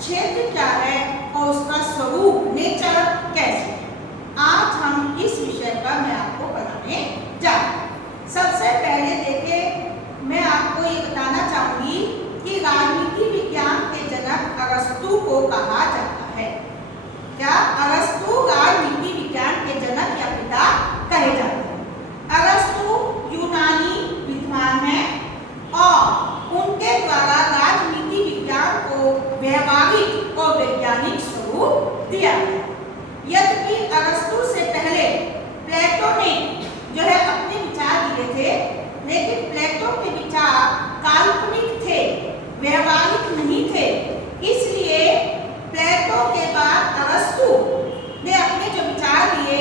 क्षेत्र क्या है और उसका स्वरूप, नेचर कैसे। आज हम इस विषय पर मैं आपको बताने जा रही हूं। सबसे पहले देखिए, मैं आपको ये बताना चाहूंगी कि राजनीति विज्ञान के जनक अरस्तु को कहा जाता है। क्या अरस्तु राजनीति विज्ञान के जनक या पिता कहे जाते हैं। अरस्तु यूनानी विद्वान हैं और उनके द्वारा राजनीति विज्ञान को व्यवहारिक और वैज्ञानिक स्वरूप दिया गया। यद्यपि अरस्तु से पहले प्लेटो ने जो है अपने विचार दिए थे, लेकिन प्लेटो के विचार काल्पनिक थे, व्यवहारिक नहीं थे। इसलिए प्लेटो के बाद अरस्तु ने अपने जो विचार दिए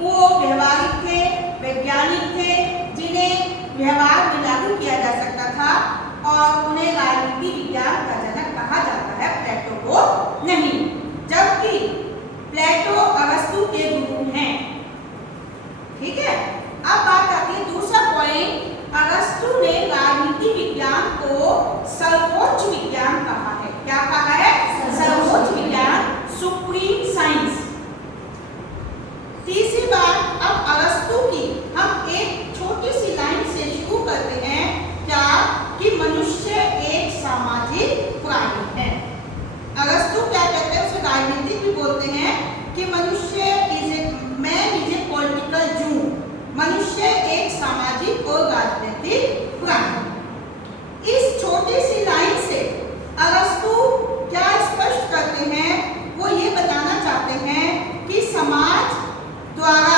वो व्यवहारिक थे, वैज्ञानिक थे, जिन्हें व्यवहार में लागू किया जा सकता था और उन्हें राजनीति विज्ञान का जनक कहा जाता है, प्लेटो को नहीं। जबकि प्लेटो अरस्तु के गुरु हैं। ठीक है, अब बात आती है दूसरा पॉइंट। अरस्तु ने राजनीति विज्ञान को सर्वोच्च विज्ञान कहा है। क्या कहा है? सर्वोच्च विज्ञान, सुप्रीम साइंस। तीसरी बात, अब अरस्तु की हम एक छोटी सी लाइन से शुरू करते हैं। क्या? कि मनुष्य एक सामाजिक प्राणी है। अरस्तु क्या कहते हैं, उसे राजनीतिक भी बोलते हैं कि मनुष्य मैन इज ए पॉलिटिकल जू। मनुष्य एक सामाजिक और राजनीतिक प्राणी। इस छोटी सी लाइन से अरस्तु क्या स्पष्ट करते हैं, वो ये बताना चाहते हैं कि समाज द्वारा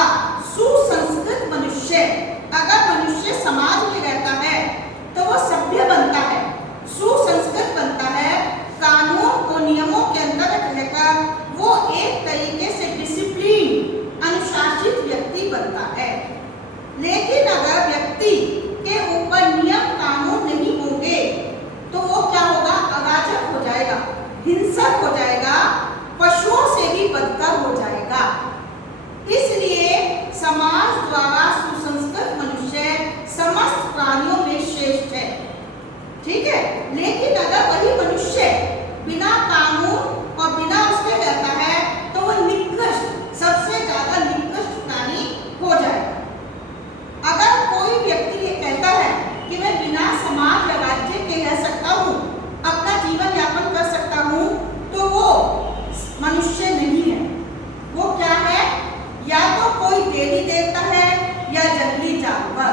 सुसंस्कृत मनुष्य, अगर मनुष्य समाज में रहता है तो वो सभ्य बनता है, सुसंस्कृत बनता है, कानून और नियमों के अंतर्गत रहकर वो एक तरीके से डिसिप्लिन, अनुशासित व्यक्ति बनता है। लेकिन अगर व्यक्ति के ऊपर नियम कानून नहीं होंगे तो वो क्या होगा? अराजक हो जाएगा, हिंसक हो जाएगा, पशुओं से भी बदतर हो जाएगा। इसलिए समाज द्वारा सुसंस्कृत मनुष्य समस्त प्राणियों में श्रेष्ठ है। ठीक है, लेकिन अगर वही मनुष्य बिना कानून और बिना उसके रहता है तो वो निकृष्ट, सबसे ज्यादा निकृष्ट प्राणी हो जाएगा। अगर कोई व्यक्ति ये कहता है कि मैं बिना समाज या राज्य के रह सकता हूँ, अपना जीवन यापन कर सकता हूँ, तो वो मनुष्य नहीं है। वो क्या है? या तो कोई देवी देवता है या जंगली जानवर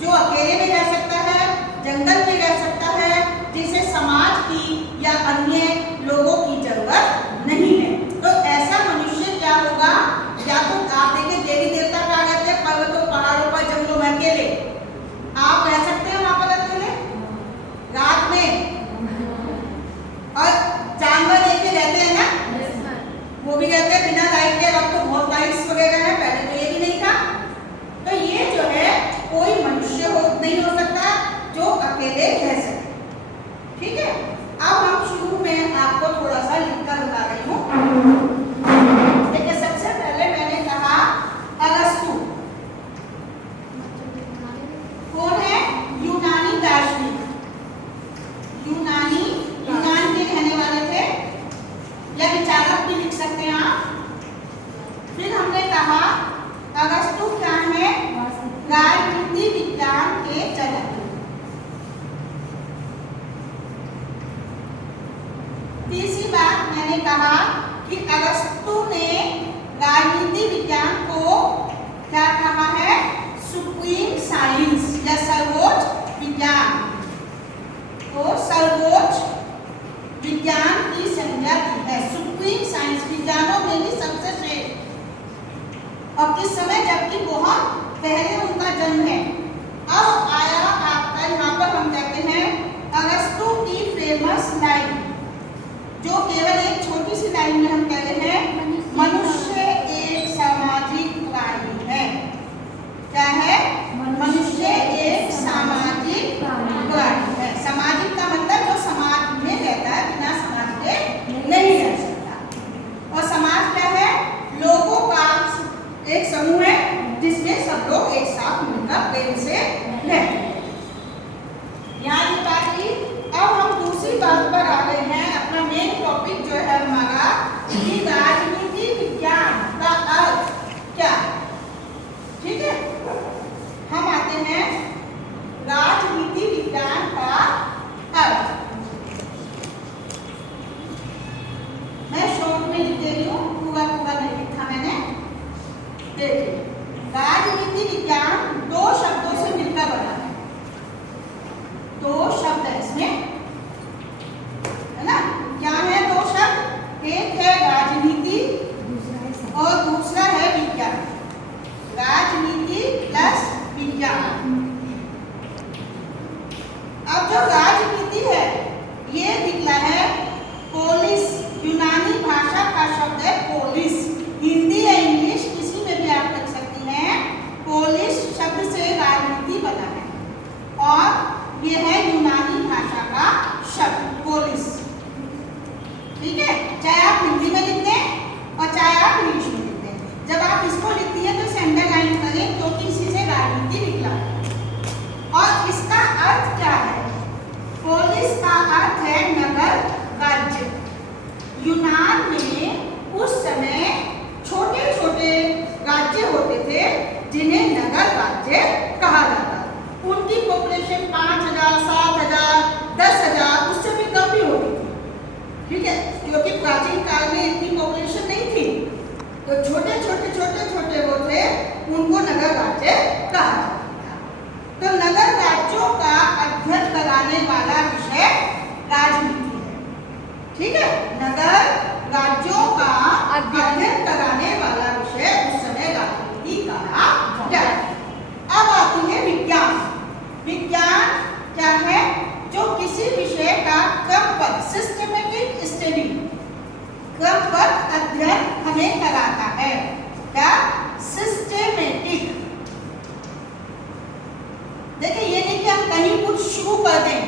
जो अकेले में रह सकता है, जंगल में रह सकता है, जिसे समाज की या अन्य लोगों की जरूरत नहीं है। तो ऐसा मनुष्य क्या होगा? या तो आप देखिए, देवी देवता क्या कहते हैं, पर्वतों पहाड़ों पर जंगलों में अकेले। आप रह सकते हैं वहां पर अकेले रात में? और जानवर देखे रहते हैं ना, वो भी कहते हैं बिना लाइट के। अब तो बहुत लाइट्स वगैरह है, पहले तो ये भी नहीं था। तो ये जो है कोई मनुष्य नहीं हो सकता जो अकेले रह सके। ठीक है, अब हम शुरू में आपको थोड़ा सा लिखकर बता रही हूँ। देखिए, सबसे पहले मैंने कहा अरस्तु कौन है? यूनानी दार्शनिक, यूनान के रहने वाले थे या विचारक भी लिख सकते हैं आप। फिर हमने कहा अरस्तु क्या है? राजनीति विज्ञान के जनक। तीसरी बात मैंने कहा कि अरस्तु ने राजनीति विज्ञान को क्या कहा है? सुप्रीम साइंस या सर्वोच्च विज्ञान। तो सर्वोच्च विज्ञान की संज्ञा दी है। सुप्रीम साइंस, विज्ञानों में भी सबसे श्रेष्ठ। और किस समय? जबकि बहुत पहले उनका जन्म है। अब आया आपका, यहाँ पर हम कहते हैं अरस्तु की फेमस लाइन, जो केवल एक छोटी सी लाइन में हम कहते हैं मनुष्य एक सामाजिक प्राणी है। क्या है? मनुष्य एक सामाजिक प्राणी है। सामाजिक का मतलब जो समाज में रहता है, बिना समाज के नहीं रह सकता। और समाज क्या है? लोगों का एक समूह है जिसमें सब लोग एक साथ मिलकर प्रेम से रहते हैं। यहाँ ये बात की। अब हम दूसरी बात पर आ गए हैं, अपना मेन टॉपिक क्रमबद्ध सिस्टमेटिक स्टडी, क्रमबद्ध अध्ययन हमें कराता है। क्या? सिस्टमेटिक। देखिए ये नहीं कि हम कहीं कुछ शुरू कर दें,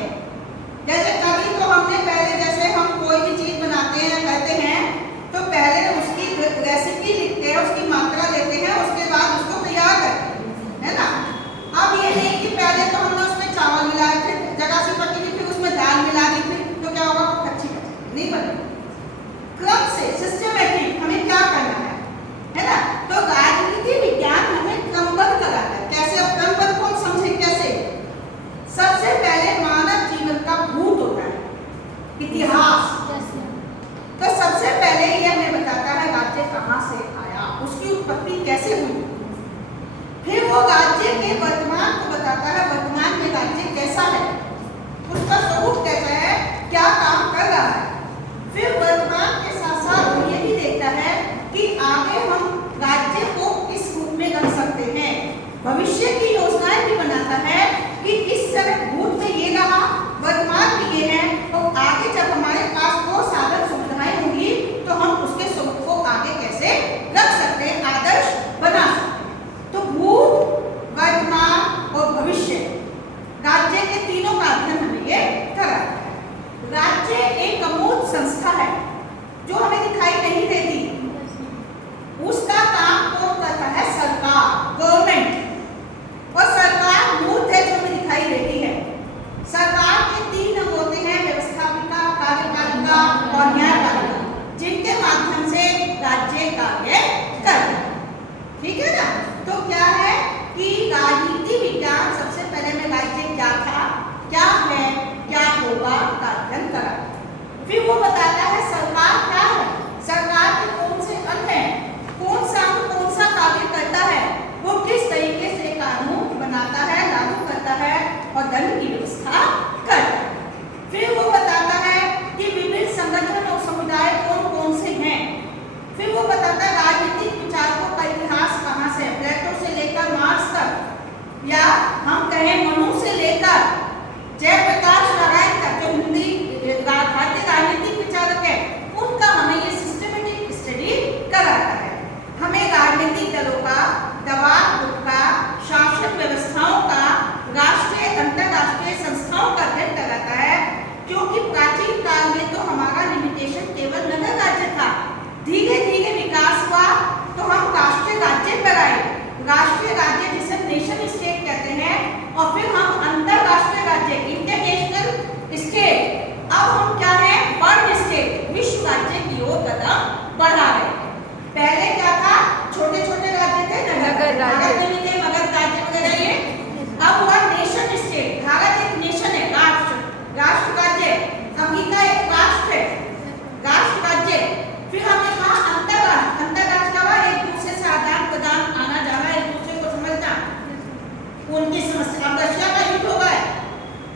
जैसे कभी तो हमने पहले जैसे हम कोई भी चीज बनाते हैं करते हैं तो पहले उसकी रेसिपी लिखते हैं, उसकी मात्रा लेते हैं, उसके बाद उसको तैयार करते हैं, है ना। अब ये नहीं कि पहले तो हमने उसमें चावल मिलाए थे, जगह से पकी थी, फिर उसमें दाल मिला दी थी, तो क्या होगा? कच्ची नहीं बनेगी। क्रम से सिस्टमेटिक हमें क्या करना है ना। तो राजनीति विज्ञान हमें क्रमबद्ध कराता है। कैसे? अब क्रमबद्ध को हम समझे कैसे? सबसे पहले मानव जीवन का भूत होता है, इतिहास। तो सबसे पहले ये हमें बताता है राज्य कहाँ से आया, उसकी उत्पत्ति कैसे हुई। फिर वो राज्य के वर्तमान को बताता है, वर्तमान में राज्य कैसा है, उसका स्वरूप कैसा है, क्या काम कर रहा है। फिर वर्तमान के साथ साथ वो ये भी देखता है कि आगे हम राज्य को किस रूप में रख सकते हैं। भविष्य की योजनाएं भी बनाता है कि इस समय भूत में ये रहा, वर्तमान में ये है, तो आगे जब हमारे पास वो साधन सुविधाएं होंगी तो हम उसके स्वरूप को आगे कैसे रख सकते हैं, आदर्श बना सकते हैं। तो भूत, वर्तमान और भविष्य, राज्य के तीनों का अध्ययन हमें ये कराता है। राज्य एक अमूर्त संस्था है जो हमें दिखाई नहीं देती, उसका काम कौन करता है? सरकार, गवर्नमेंट। और सरकार मूर्त है जो हमें दिखाई देती है। सरकार के तीन अंग होते हैं, व्यवस्थापिका, कार्यपालिका और न्यायपालिका, जिनके माध्यम से राज्य कार्य करता है। ठीक है ना। तो क्या है कि राजनीति विज्ञान सबसे पहले में राज्य क्या था, क्या है, क्या होगा का अध्ययन करा। फिर वो बताता है सरकार क्या है, सरकार के कौन से अंग हैं, कौन सा अंग कौन सा कार्य करता है, वो किस तरीके से कानून बनाता है, लागू करता है और दंड की व्यवस्था करता है। फिर वो बताता है कि विभिन्न संगठन और समुदाय कौन कौन से हैं। फिर वो बताता है राजनीतिक विचारकों का इतिहास कहाँ से है, प्लेटो से लेकर मार्क्स तक, या हम कहें मनु से लेकर जयप्रकाश नारायण तक, जो हिंदी भारतीय राजनीतिक विचारक है, उनका हमें ये सिस्टमेटिक स्टडी कराता है। हमें राजनीतिक दलों का, दबाव ग्रुप का, शासन व्यवस्थाओं का, राष्ट्रीय अंतरराष्ट्रीय संस्थाओं का अध्ययन कराता है। क्योंकि प्राचीन काल में तो हमारा लिमिटेशन केवल नगर राज्य था, धीरे धीरे विकास हुआ तो हम राष्ट्रीय राज्य पर आए, राष्ट्रीय राज्य जिसे नेशन स्टेट कहते हैं, और फिर हम अंतरराष्ट्रीय राज्य, इंटरनेशनल स्टेट, अब हम क्या है, वर्ल्ड स्टेट, विश्व राज्य की ओर कदम बढ़ा रहे हैं। पहले क्या था, छोटे छोटे राज्य थे, नगर राज्य में थे, मगध राज्य वगैरह ये। अब हुआ नेशन स्टेट, भारत एक नेशन है, राष्ट्र, राष्ट्र राज्य, अमेरिका एक राष्ट्र है, राष्ट्र राज्य। फिर हमने कहा अंतरराष्ट्र, अंतरराष्ट्र का एक दूसरे से आदान प्रदान, आना जाना, एक दूसरे को समझना, उनकी समस्या। अब रशिया का युद्ध हो गया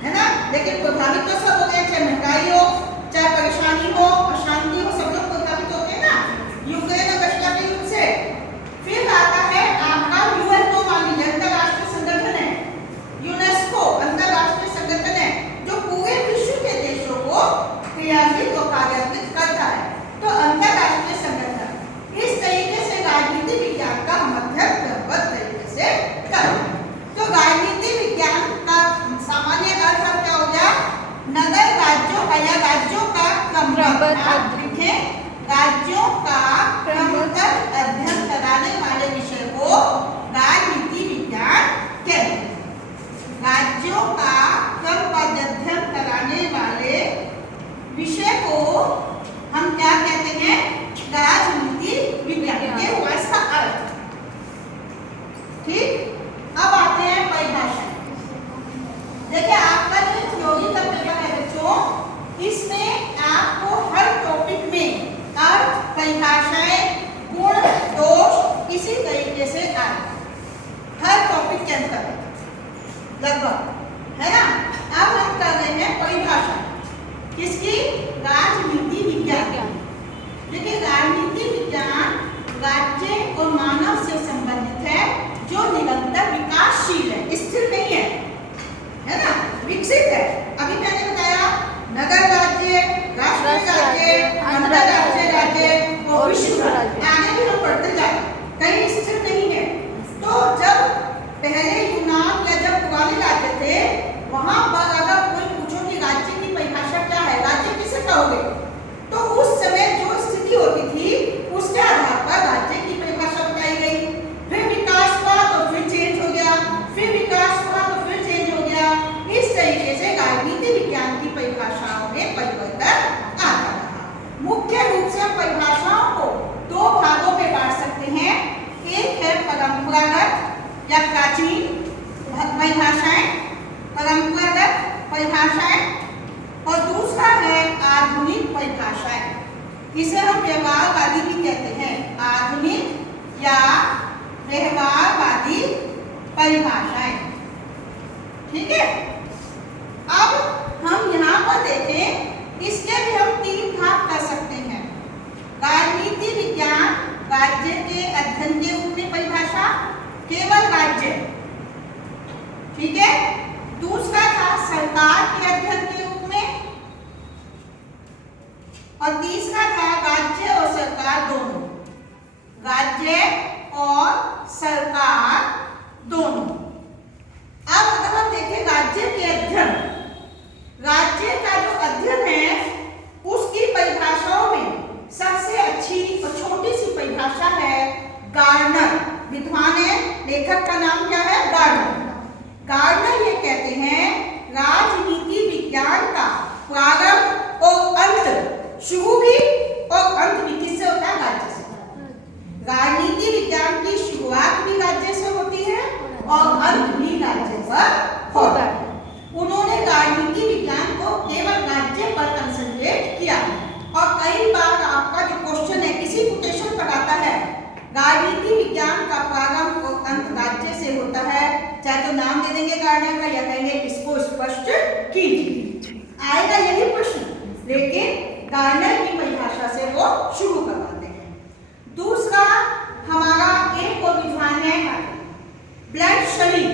है ना, लेकिन प्रभावित तो सब हो गए, चाहे महंगाई हो, चाहे परेशानी हो, अशांति हो, सब लोग प्रभावित होते हैं ना, यूक्रेन और रशिया के युद्ध से। फिर आता है आपका यूएनओ, मान लीजिए अंतरराष्ट्रीय संगठन है, यूनेस्को अंतरराष्ट्रीय संगठन है, जो पूरे विश्व के देशों को क्रियान्वित और कार्यान्वित करता है। तो अंतरराष्ट्रीय संगठन, इस तरीके से राजनीति विज्ञान का हम अध्ययन क्रमबद्ध तरीके से करते हैं। तो राजनीति विज्ञान का सामान्य अर्थ क्या हो गया, नगर राज्यों का या राज्यों का क्रमबद्ध, लिखें, राज्यों का क्रमबद्ध अध्ययन कराने वाले विषय को राजनीति विज्ञान कहते हैं। राज्यों का क्रमबद्ध अध्ययन कराने वाले विषय को हम क्या कहते हैं, राजनीति विज्ञान। ये हुआ इसका अर्थ। ठीक, अब आते हैं परिभाषा। देखिए आपका जो थ्योरी का पेपर है बच्चों, इसमें आपको हर टॉपिक में अर्थ, परिभाषाएं, गुण, दोष इसी तरीके से आए, हर टॉपिक के अंदर लगभग, है ना। अब हम कर रहे हैं परिभाषा किसकी, राजनीति विज्ञान। देखिए राजनीति विज्ञान राज्य और मानव से संबंधित है, जो निरंतर विकासशील है, स्थिर नहीं है, है ना, विकसित है। अभी मैंने बताया नगर राज्य परिभाषाएं, परंपरागत परिभाषाएं, और दूसरा है आधुनिक परिभाषाएं। इसे हम व्यवहारवादी भी कहते हैं, आधुनिक या व्यवहारवादी परिभाषाएं। ठीक है, अब हम यहाँ पर देखें, इसके भी हम 3 भाग कर सकते हैं। राजनीति विज्ञान, राज्य के अध्ययन के रूप में परिभाषा, केवल राज्य। ठीक है, दूसरा था सरकार के अध्ययन के रूप में, और तीसरा था राज्य और सरकार दोनों, राज्य और सरकार दोनों। अब अगर हम देखें राज्य के अध्ययन, राज्य का जो अध्ययन है उसकी परिभाषाओं में सबसे अच्छी और छोटी सी परिभाषा है गार्डनर। विद्वान है, लेखक का नाम क्या है? गार्डनर। गार्डनर ये कहते हैं राजनीति विज्ञान का प्रारंभ और अंत, शुरू भी और अंत भी किससे होता है? राज्य से। राजनीति विज्ञान की शुरुआत भी राज्य से होती है और अंत भी राज्य पर होता है। उन्होंने राजनीति विज्ञान को केवल राज्य पर कंसंट्रेट किया, और कई बार आपका जो क्वेश्चन है इसी कोटेशन पर आता है, राजनीति विज्ञान का प्रारंभ और अंत राज्य से होता है। चाहे तो नाम दे देंगे गार्डनर का या कहेंगे इसको स्पष्ट कीजिए, आएगा यही प्रश्न, लेकिन गार्डनर की परिभाषा से वो शुरू करवाते हैं। दूसरा हमारा एक और विद्वान है ब्लैंक शली।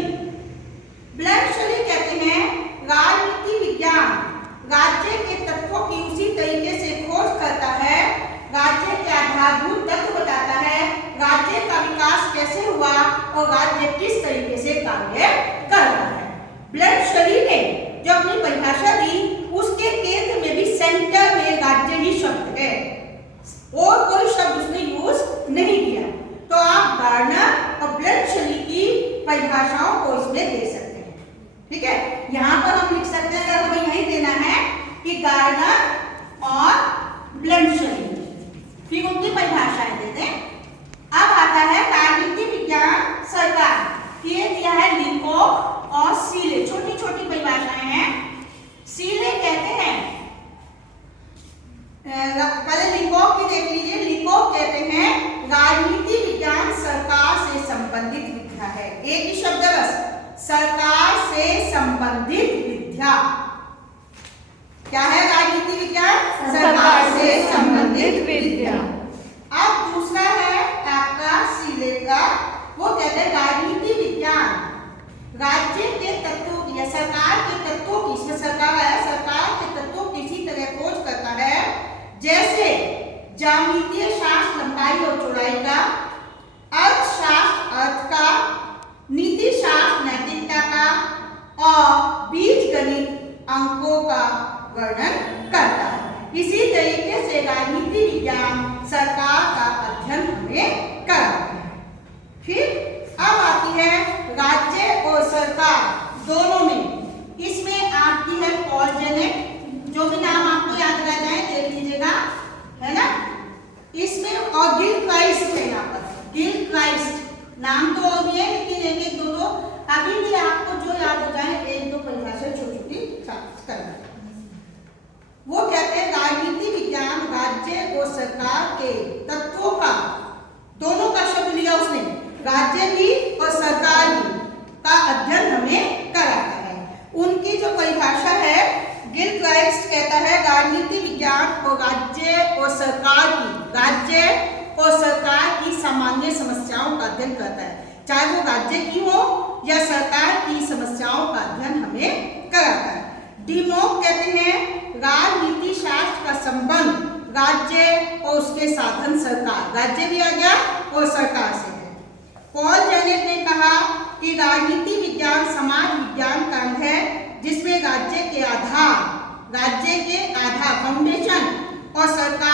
ब्लैंक शली कहते हैं राजनीति विज्ञान राज्य के तत्वों की उसी तरीके से खोज करता है, राज्य के आधारभूत तत्व बताता है, राज्य का विकास कैसे हुआ और राज्य किस तरीके से कार्य कर रहा है। ब्लैंक शली ने जो अपनी परिभाषा दी उसके केंद्र में भी सेंटर में राज्य ही शब्द है, और कोई शब्द उसने यूज नहीं किया। तो आप गार्डनर और ब्लैंक शली की परिभाषाओं को इसमें दे सकते हैं। ठीक है, यहाँ पर हम लिख सकते हैं, अगर हमें यही देना है कि गार्डनर और ब्लैंक शली, फिर उनकी परिभाषाएं दे दें। अब आता है राजनीति विज्ञान सरकार, ये दिया है लीकोक और सीले, छोटी छोटी परिभाषाएं हैं। सीले कहते हैं, पहले लीकोक की देख लीजिए। लीकोक कहते हैं राजनीति विज्ञान सरकार से संबंधित विद्या है, एक ही शब्द बस, सरकार से संबंधित विद्या। क्या है राजनीति विज्ञान? सरकार से संबंधित विद्या। अब दूसरा है आपका सीले का, वो कहते हैं राजनीति विज्ञान राज्य के तत्वों या सरकार के तत्वों की, इसमें सरकार है, सरकार के तत्वों की इसी तरह खोज करता है जैसे ज्यामितीय शास्त्र लंबाई और चौड़ाई का, अर्थशास्त्र अर्थ का, नीति शास्त्र नैतिकता का, और बीजगणित अंकों का वर्णन करता है। इसी तरीके से राजनीति विज्ञान सरकार का अध्ययन हमें कराता है। फिर अब आती है राज्य और सरकार दोनों में, इसमें आपकी है पॉल जेनेट, जो भी नाम आपको याद रह जाए देख लीजिएगा, है ना। इसमें और गिल क्राइस्ट है, यहाँ पर गिल क्राइस्ट नाम तो और भी है, लेकिन एक एक दो दो अभी भी आपको जो याद हो जाए एक दो परिभाषा छोटी छोटी करना। वो कहते हैं राजनीति विज्ञान राज्य और सरकार के तत्वों का, दोनों का शब्द लिया उसने, राज्य की और सरकार की का अध्ययन हमें कराता है। उनकी जो परिभाषा है, गिल क्राइस्ट कहता है राजनीति विज्ञान और राज्य और सरकार की, राज्य और सरकार की सामान्य समस्याओं का अध्ययन करता है, चाहे वो राज्य की हो या सरकार की समस्याओं का अध्ययन हमें कराता है। डिमोक कहते हैं राजनीति शास्त्र का संबंध राज्य और उसके साधन सरकार, राज्य भी आ गया और सरकार से है। पॉल जेनेट ने कहा कि राजनीति विज्ञान समाज विज्ञान का अंग है जिसमें राज्य के आधार फाउंडेशन और सरकार